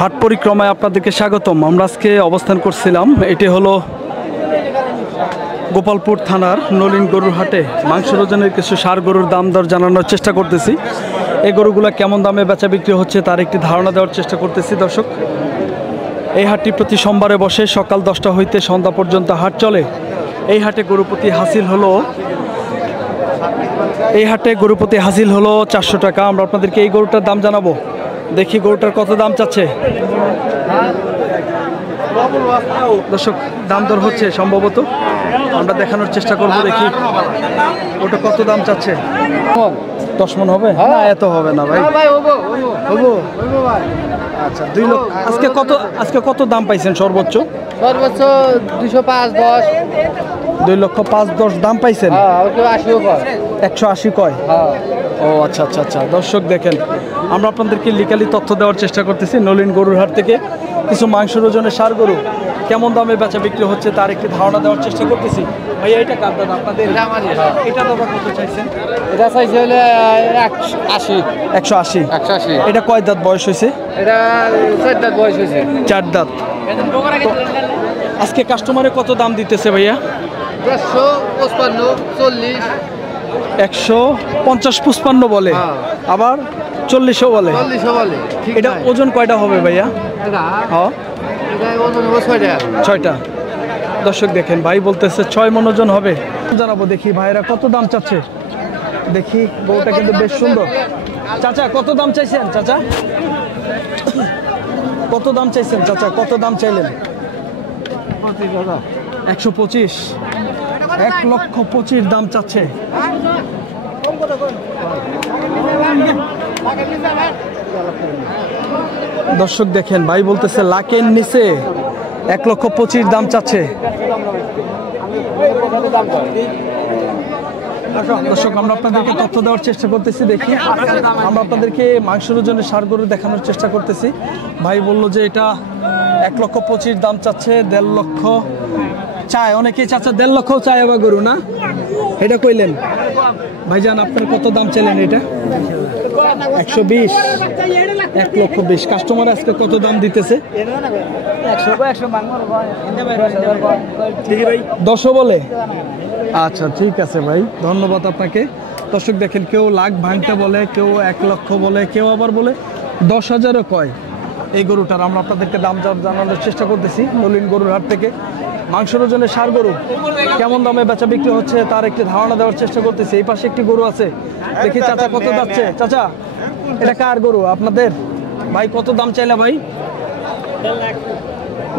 হাট পরিক্রমায় আপনাদেরকে স্বাগতম। আমরা আজকে অবস্থান করছিলাম, এটি হলো গোপালপুর থানার নলিন গরুর হাটে। মাংসের ওজনের কিছু ষাঁড় গরুর দাম দর জানানোর চেষ্টা করতেছি। এই গরুগুলো কেমন দামে বেচা বিক্রি হচ্ছে তার একটি ধারণা দেওয়ার চেষ্টা করতেছি। দর্শক, এই হাটটি প্রতি সোমবারে বসে, সকাল 10টা হইতে সন্ধ্যা পর্যন্ত হাট চলে। এই হাটে গরুপতি হাসিল হলো 400 টাকা। আমরা আপনাদেরকে এই গরুটার দাম জানাবো। দেখি গরুটার কত দাম চাচ্ছে। দর্শক, দাম দর হচ্ছে সম্ভবত, আমরা দেখানোর চেষ্টা করবো। দেখি ওটা কত দাম চাচ্ছে। 10 মণ হবে না? এত হবে না ভাই। হবো আচ্ছা, 2 লক্ষ। আজকে কত দাম পাইছেন সর্বোচ্চ? 205-10। 2,05,10 দাম পাইছেন? 180 কয়? ও আচ্ছা আচ্ছা আচ্ছা। দর্শক দেখেন, আমরা আপনাদেরকে লিগালি তথ্য দেওয়ার চেষ্টা করতেছি নলিন গরুর হাট থেকে। কিছু মাংসের ওজনের ষাঁড় গরু কেমন দামে বেচা বিক্রি হচ্ছে তার একটি ধারণা দেওয়ার চেষ্টা করতেছি। ভাইয়া, এটা কার দাদা আপনাদের? এটা দাদা কত চাইছেন? এটা চাইছে হলে 180। এটা কয় দাঁত বয়স হয়েছে? এটা 4 দাঁত বয়স হয়েছে। 4 দাঁত। আজকে কাস্টমারে কত দাম দিতেছে ভাইয়া? 155-40। 150-55 বলে, আবার 40ও বলে। এটা ওজন কয়টা হবে ভাইয়া? হ্যাঁ, 6টা। দর্শক দেখেন, ভাই বলতেছে 6 মণ ওজন হবে। জানাবো, দেখি ভাইরা কত দাম চাচ্ছে। দেখি, গরুটা কিন্তু বেশ সুন্দর। চাচা, কত দাম চাইছেন? চাচা, কত দাম চাইছেন? চাচা, কত দাম চাইলেন? 125। 1,25,000 দাম চাচ্ছে। দর্শক দেখেন, ভাই বলতেছে লাখের নিচে 1,25,000 দাম চাচ্ছে। দর্শক, আমরা আপনাদেরকে তথ্য দেওয়ার চেষ্টা করতেছি। দেখি, আমরা আপনাদেরকে মাংসের ওজনের ষাঁড় গরু দেখানোর চেষ্টা করতেছি। ভাই বললো যে এটা 1,25,000 দাম চাচ্ছে। 1.5 লক্ষ চায় অনেকেই। চাচা, 1.5 লক্ষ চায় আবার গরু না? এটা কইলেন ভাইজান, আপনার কত দাম চাইলেন? এটা 120। 1,20,000। কাস্টমার আজকে কত দাম দিতেছে? 10 বলে। আচ্ছা, ঠিক আছে ভাই, ধন্যবাদ আপনাকে। দর্শক দেখেন, কেউ লাখ ভাঙতে বলে, কেউ 1 লক্ষ বলে, কেউ আবার বলে 10,000ও কয়। এই গরুটার আমরা আপনাদেরকে দাম জানানোর চেষ্টা করতেছি নলিন গরুর হাট থেকে। মাংসের ওজনের ষাঁড় গরু কেমন দামে বেচা বিক্রি হচ্ছে তার একটি ধারণা দেওয়ার চেষ্টা করতেছি। এই পাশে একটি গরু আছে, দেখি চাচা কত যাচ্ছে। চাচা, এটা কার গরু? আপনাদের? ভাই, কত দাম চাইলে ভাই?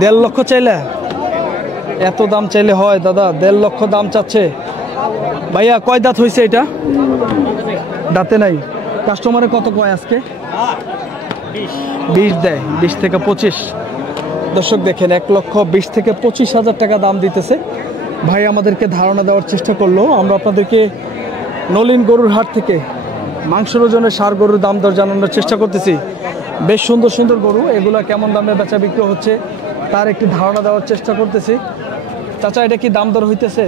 1.5 লক্ষ চাইলে? এত দাম চাইলে হয় দাদা? 1.5 লক্ষ দাম চাচ্ছে ভাইয়া। কয় দাঁত হয়েছে এটা? দাঁতে নাই। কাস্টমারে কত কয় আজকে? 20 দেয়। 20 থেকে 25। দর্শক দেখেন, 1,20,000 থেকে 25,000 টাকা দাম দিতেছে। ভাই আমাদেরকে ধারণা দেওয়ার চেষ্টা করলো। আমরা আপনাদেরকে নলিন গরুর হাট থেকে মাংসের ওজনের ষাঁড় গরুর দাম দর জানানোর চেষ্টা করতেছি। বেশ সুন্দর সুন্দর গরু, এগুলো কেমন দামে বেচা বিক্রি হচ্ছে তার একটি ধারণা দেওয়ার চেষ্টা করতেছি। চাচা, এটা কি দাম দর হইতেছে?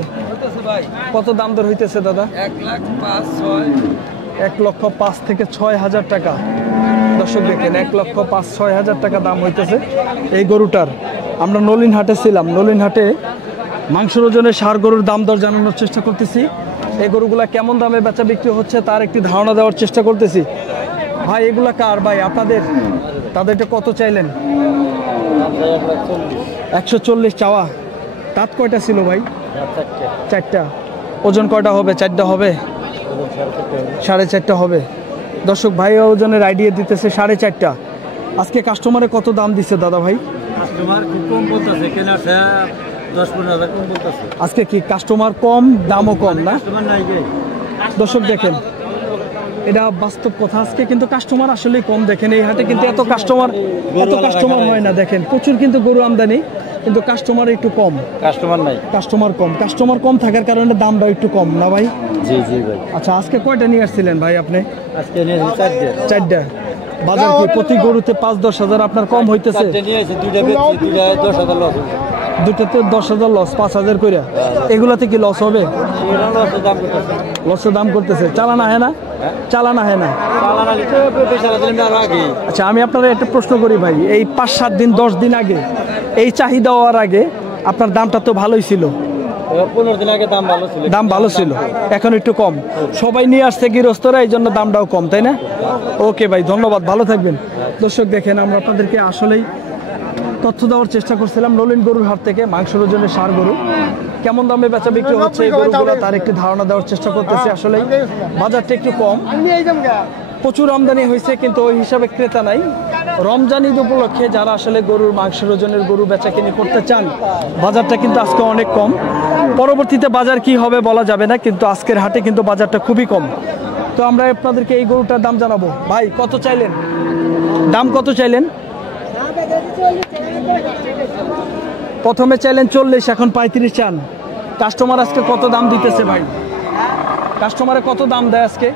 কত দাম দর হইতেছে দাদা? 1,05,000 থেকে 6,000 টাকা। দর্শক দেখেন, 1,05,000-6,000 টাকা দাম হইতেছে এই গরুটার। আমরা নলিন হাটে ছিলাম। নলিন হাটে মাংসের ওজনের ষাঁড় গরুর দাম দর জানানোর চেষ্টা করতেছি। এই গরুগুলা কেমন দামে বেচা বিক্রি হচ্ছে তার একটি ধারণা দেওয়ার চেষ্টা করতেছি। ভাই, এগুলা কার ভাই? আপনাদের? তাদেরটা কত চাইলেন? 140 চাওয়া। দাঁত কয়টা ছিল ভাই? 4টা। ওজন কয়টা হবে? 4টা হবে? 4.5টা হবে। দর্শক, ভাই ওজনের আইডিয়া দিতেছে 4.5টা। আজকে কাস্টমারে কত দাম দিচ্ছে দাদা ভাই? কাস্টমার খুব কম বলতেছে, কেনাছে 10-15,000 কম বলতেছে। আজকে কি কাস্টমার কম, দামও কম না? দর্শক দেখেন, এটা বাস্তব কথা। আজকে কিন্তু কাস্টমার আসলেই কম। দেখেন, এই হাটে কিন্তু এত কাস্টমার হয় না। দেখেন, প্রচুর কিন্তু গরু আমদানি, কিন্তু কাস্টমার একটু কম। কাস্টমার কম থাকার কারণে দামটা একটু কম না ভাই? জি জি ভাই। আচ্ছা, আজকে কয়টা নিয়ে আসছিলেন ভাই আপনি? আজকে নিয়েছি 4টা। বাজার কি প্রতি গরুতে 5-10 হাজার আপনার কম হইতেছে? দুটাতে 10,000 লস, 5,000 করে। এগুলাতে কি লস হবে? লসের দাম করতেছে। চালান আহে না? চালানো হয় না। আচ্ছা, আমি আপনার একটা প্রশ্ন করি ভাই, এই 5-7 দিন 10 দিন আগে এই চাহিদা হওয়ার আগে আপনার দামটা তো ভালোই ছিল, 15 দিন আগে দাম ভালো ছিল, দাম ভালো ছিল, এখন একটু কম। সবাই নিয়ে আসছে গৃহস্থরা, এই জন্য দামটাও কম, তাই না? ওকে ভাই, ধন্যবাদ, ভালো থাকবেন। দর্শক দেখেন, আমরা আপনাদেরকে আসলেই তথ্য দেওয়ার চেষ্টা করছিলাম নলিন গরুর হাট থেকে, মাংসের ওজনের ষাঁড় গরু কেমন দামে বেচা বিক্রি হচ্ছে এই গরুগুলো তার একটি ধারণা দেওয়ার চেষ্টা করতেছি। আসলে বাজারটা একটু কম, প্রচুর আমদানি হয়েছে কিন্তু ওই হিসাবে ক্রেতা নাই। রমজান ঈদ উপলক্ষে যারা আসলে গরুর মাংসের ওজনের গরু বেচা কিনি করতে চান, বাজারটা কিন্তু আজকে অনেক কম। পরবর্তীতে বাজার কি হবে বলা যাবে না, কিন্তু আজকের হাটে কিন্তু বাজারটা খুবই কম। তো আমরা আপনাদেরকে এই গরুটার দাম জানাবো। ভাই কত চাইলেন, দাম কত চাইলেন? প্রথমে চাইলেন 40, এখন 35 চান। কাস্টমার আজকে কত দাম দিতেছে ভাই? কাস্টমারে কত দাম দেয় আজকে?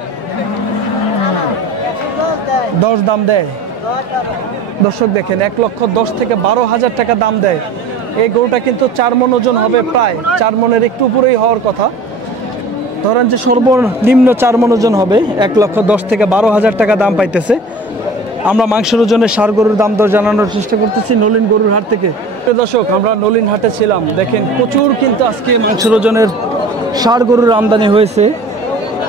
10 দাম দেয়। দর্শক দেখেন, 1,10,000 থেকে 12,000 টাকা দাম দেয়। এই গরুটা কিন্তু 4 মণ ওজন হবে, প্রায় 4 মণের একটু উপরেই হওয়ার কথা। ধরেন যে সর্বনিম্ন 4 মণ ওজন হবে, 1,10,000 থেকে 12,000 টাকা দাম পাইতেছে। আমরা মাংসের ওজনের ষাঁড় গরুর দাম দর জানানোর চেষ্টা করতেছি নলিন গরুর হাট থেকে। দর্শক, আমরা নলিন হাটে ছিলাম, দেখেন প্রচুর কিন্তু আজকে মাংসের ওজনের ষাঁড় গরুর আমদানি হয়েছে।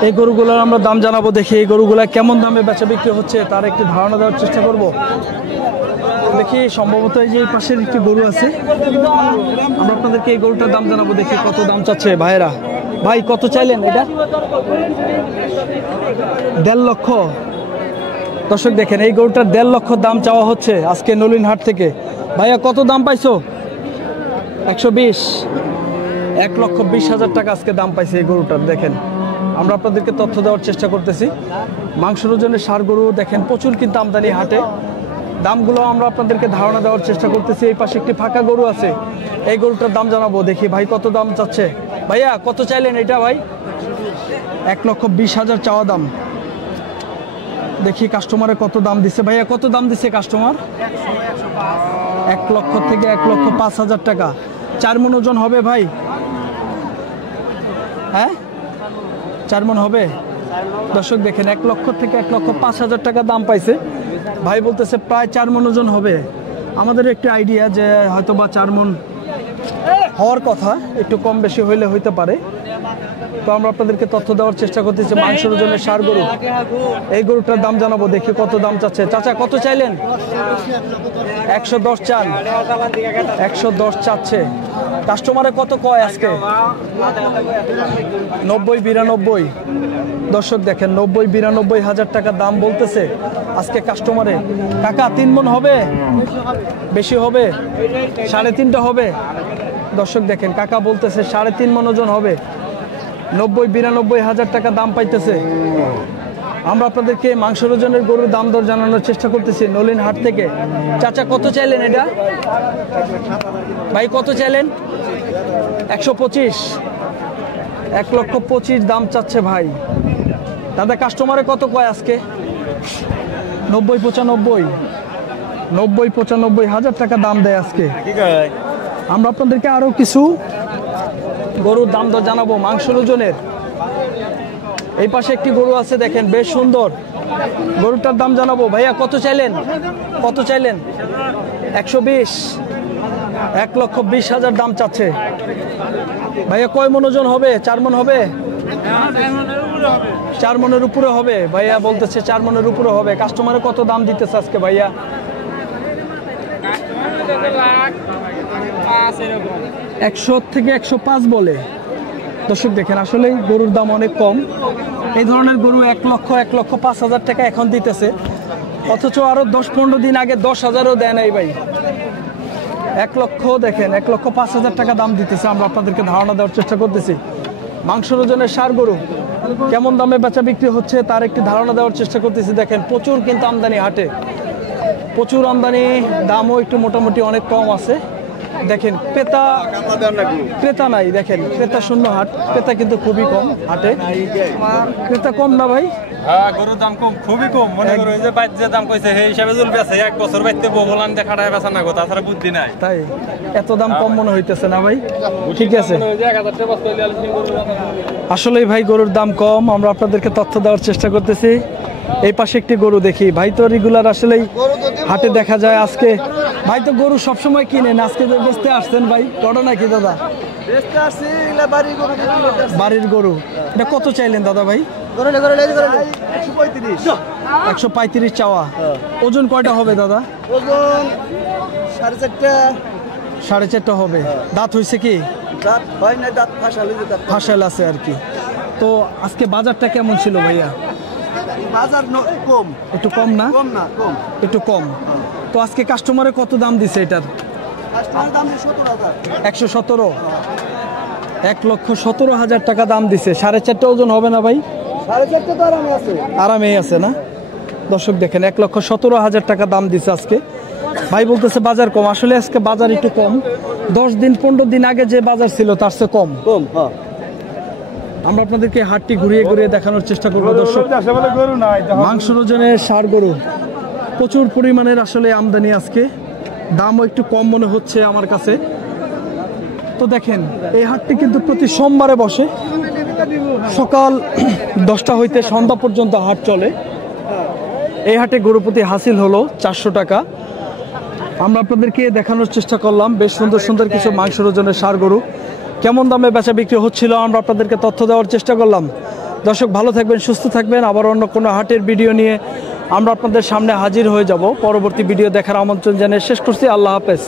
এই গরুগুলোর আমরা দাম জানাবো, দেখি এই গরুগুলা কেমন দামে বেচা বিক্রি হচ্ছে তার একটি ধারণা দেওয়ার চেষ্টা করব। দেখি সম্ভবত এই যে এই পাশের একটি গরু আছে, আমরা আপনাদেরকে এই গরুটার দাম জানাবো, দেখি কত দাম চাচ্ছে ভাইয়েরা। ভাই কত চাইলেন এটা? 1.5 লক্ষ। দর্শক দেখেন, এই গরুটার 1.5 লক্ষ দাম চাওয়া হচ্ছে আজকে নলিন হাট থেকে। ভাইয়া কত দাম পাইছো? 120। 1,20,000 টাকা আজকে দাম পাইছে এই গরুটার। দেখেন, আমরা আপনাদেরকে তথ্য দেওয়ার চেষ্টা করতেছি। মাংসের ওজনের ষাঁড় গরু দেখেন প্রচুর কিন্তু আমদানি হাটে, দামগুলো আমরা আপনাদেরকে ধারণা দেওয়ার চেষ্টা করতেছি। এই পাশে একটি ফাঁকা গরু আছে, এই গরুটার দাম জানাবো, দেখি ভাই কত দাম চাচ্ছে। ভাইয়া কত চাইলেন এটা? ভাই 1,20,000 চাওয়া দাম। দেখি কাস্টমারে কত দাম দিচ্ছে। ভাইয়া কত দাম দিচ্ছে কাস্টমার? 1 লক্ষ থেকে 1,05,000 টাকা। 4 মণ ওজন হবে ভাই? হ্যাঁ, 4 মণ হবে। দর্শক দেখেন, 1 লক্ষ থেকে 1,05,000 টাকা দাম পাইছে। ভাই বলতেছে প্রায় 4 মণ ওজন হবে। আমাদের একটু আইডিয়া যে হয়তো বা 4 মণ হওয়ার কথা, একটু কম বেশি হইলে হইতে পারে। তো আমরা আপনাদেরকে তথ্য দেওয়ার চেষ্টা করতেছি মাংসের ওজনের ষাঁড় গরু। এই গরুটার দাম জানাবো, দেখি কত দাম চাচ্ছে। চাচা কত চাইলেন? 110 চান। 110 চাচ্ছে। কাস্টমারে কত কয় আজকে? 90-92। দর্শক দেখেন, 90-92 টাকা দাম বলতেছে আজকে কাস্টমারে। কাকা 3 মণ হবে? বেশি হবে? 3.5 হবে। দর্শক দেখেন, কাকা বলতেছে 3.5 মণ ওজন হবে, 90-92 টাকা দাম পাইতেছে। আমরা আপনাদেরকে মাংসের ওজনের গরুর দাম দর জানানোর চেষ্টা করতেছি নলিন হাট থেকে। চাচা কত চাইলেন এটা? ভাই কত চাইলেন? 125। 1,25,000 দাম চাচ্ছে ভাই। দাদা কাস্টমারে কত কয় আজকে? 90-95। 90-95 টাকা দাম দেয় আজকে। আমরা আপনাদেরকে আরো কিছু গরুর দাম দর জানাবো মাংসের ওজনের। এই পাশে একটি গরু আছে, দেখেন বেশ সুন্দর, গরুটার দাম জানাবো। ভাইয়া কত চাইলেন? কত চাইলেন? 120। 1,20,000 দাম চাচ্ছে। ভাইয়া কয় মণ ওজন হবে? 4 মণ হবে? 4 মণের উপরে হবে। ভাইয়া বলতেছে 4 মণের উপরে হবে। কাস্টমারে কত দাম দিতেছে আজকে ভাইয়া? 100 থেকে 105 বলে। দর্শক দেখেন, আসলেই গরুর দাম অনেক কম। এই ধরনের গরু 1 লক্ষ 1,05,000 টাকা এখন দিতেছে, অথচ আরো 10-15 দিন আগে 10,000ও দেয় নাই ভাই। 1 লক্ষ দেখেন, 1,05,000 টাকা দাম দিতেছে। আমরা আপনাদেরকে ধারণা দেওয়ার চেষ্টা করতেছি মাংসের ওজনের ষাঁড় গরু কেমন দামে বেচা বিক্রি হচ্ছে তার একটি ধারণা দেওয়ার চেষ্টা করতেছি। দেখেন প্রচুর কিন্তু আমদানি হাটে, প্রচুর আমদানি, দামও একটু মোটামুটি অনেক কম আছে। দেখেন ক্রেতা নাই, দেখেন ক্রেতা শূন্য হাট, ক্রেতা কিন্তু খুবই কম হাটে। ক্রেতা কম না ভাই? হ্যাঁ, গরুর দাম কম, খুবই কম। মনে করো এই যে বাইর যে দাম কইছে সেই হিসাবে চলবে আছে। 1 বছর বাইতে বগলান দিয়ে খাটায় বেচা না গো, তাছাড়া বুদ্ধি নাই। তাই এত দাম কম মনে হইতেছে না ভাই? ঠিক আছে, 1000 টাকা বস্তা হইলে আলসিং গরু। আসলেই ভাই গরুর দাম কম, আমরা আপনাদেরকে তথ্য দেওয়ার চেষ্টা করতেছি। এই পাশে একটি গরু দেখি, ভাই তো রেগুলার আসলেই হাটে দেখা যায়। আজকে ভাই তো গরু সবসময় কিনেন, আজকে যে বেচতে আসছেন ভাই, ঘটনা কি দাদা? বাড়ির গরু, এটা কত চাইলেন দাদা ভাই? 135 চাওয়া। ওজন কয়টা হবে দাদা? ওজন 4.5 4.5 হবে। দাঁত হয়েছে কি? দাঁত হয় না, দাঁত ফাঁসালে যে দাঁত ফাঁসাল আছে আর কি। তো আজকে বাজারটা কেমন ছিল ভাইয়া? বাজার কম, একটু কম না? কম না, কম। একটু কম। তো আজকে কাস্টমারে কত দাম দিছে এটার? কাস্টমারের দাম 17,000। 117, 1,17,000 টাকা দাম দিছে। 4.5 ওজন হবে না ভাই? 4.5 তো আরামে আছে। আরামেই আছে না? দর্শক দেখেন 1,17,000 টাকা দাম দিছে আজকে। ভাই বলতেছে বাজার কম, আসলে আজকে বাজার একটু কম। 10 দিন 15 দিন আগে যে বাজার ছিল তার চেয়ে কম। কম, হ্যাঁ। আমরা আপনাদেরকে হাটটি ঘুরিয়ে ঘুরিয়ে দেখানোর চেষ্টা করবো দর্শক। মাংসের ওজনের ষাঁড় গরু প্রচুর পরিমাণের আসলে আমদানি আজকে, দামও একটু কম মনে হচ্ছে আমার কাছে। তো দেখেন এই হাটটি কিন্তু প্রতি সোমবারে বসে, সকাল 10টা হইতে সন্ধ্যা পর্যন্ত হাট চলে। এই হাটে গরু প্রতি হাসিল হলো 400 টাকা। আমরা আপনাদেরকে দেখানোর চেষ্টা করলাম বেশ সুন্দর সুন্দর কিছু মাংসের ওজনের ষাঁড় গরু কেমন দামে বেচা বিক্রি হচ্ছিল, আমরা আপনাদেরকে তথ্য দেওয়ার চেষ্টা করলাম। দর্শক ভালো থাকবেন, সুস্থ থাকবেন। আবার অন্য কোনো হাটের ভিডিও নিয়ে আমরা আপনাদের সামনে হাজির হয়ে যাব। পরবর্তী ভিডিও দেখার আমন্ত্রণ জানিয়ে শেষ করছি। আল্লাহ হাফেজ।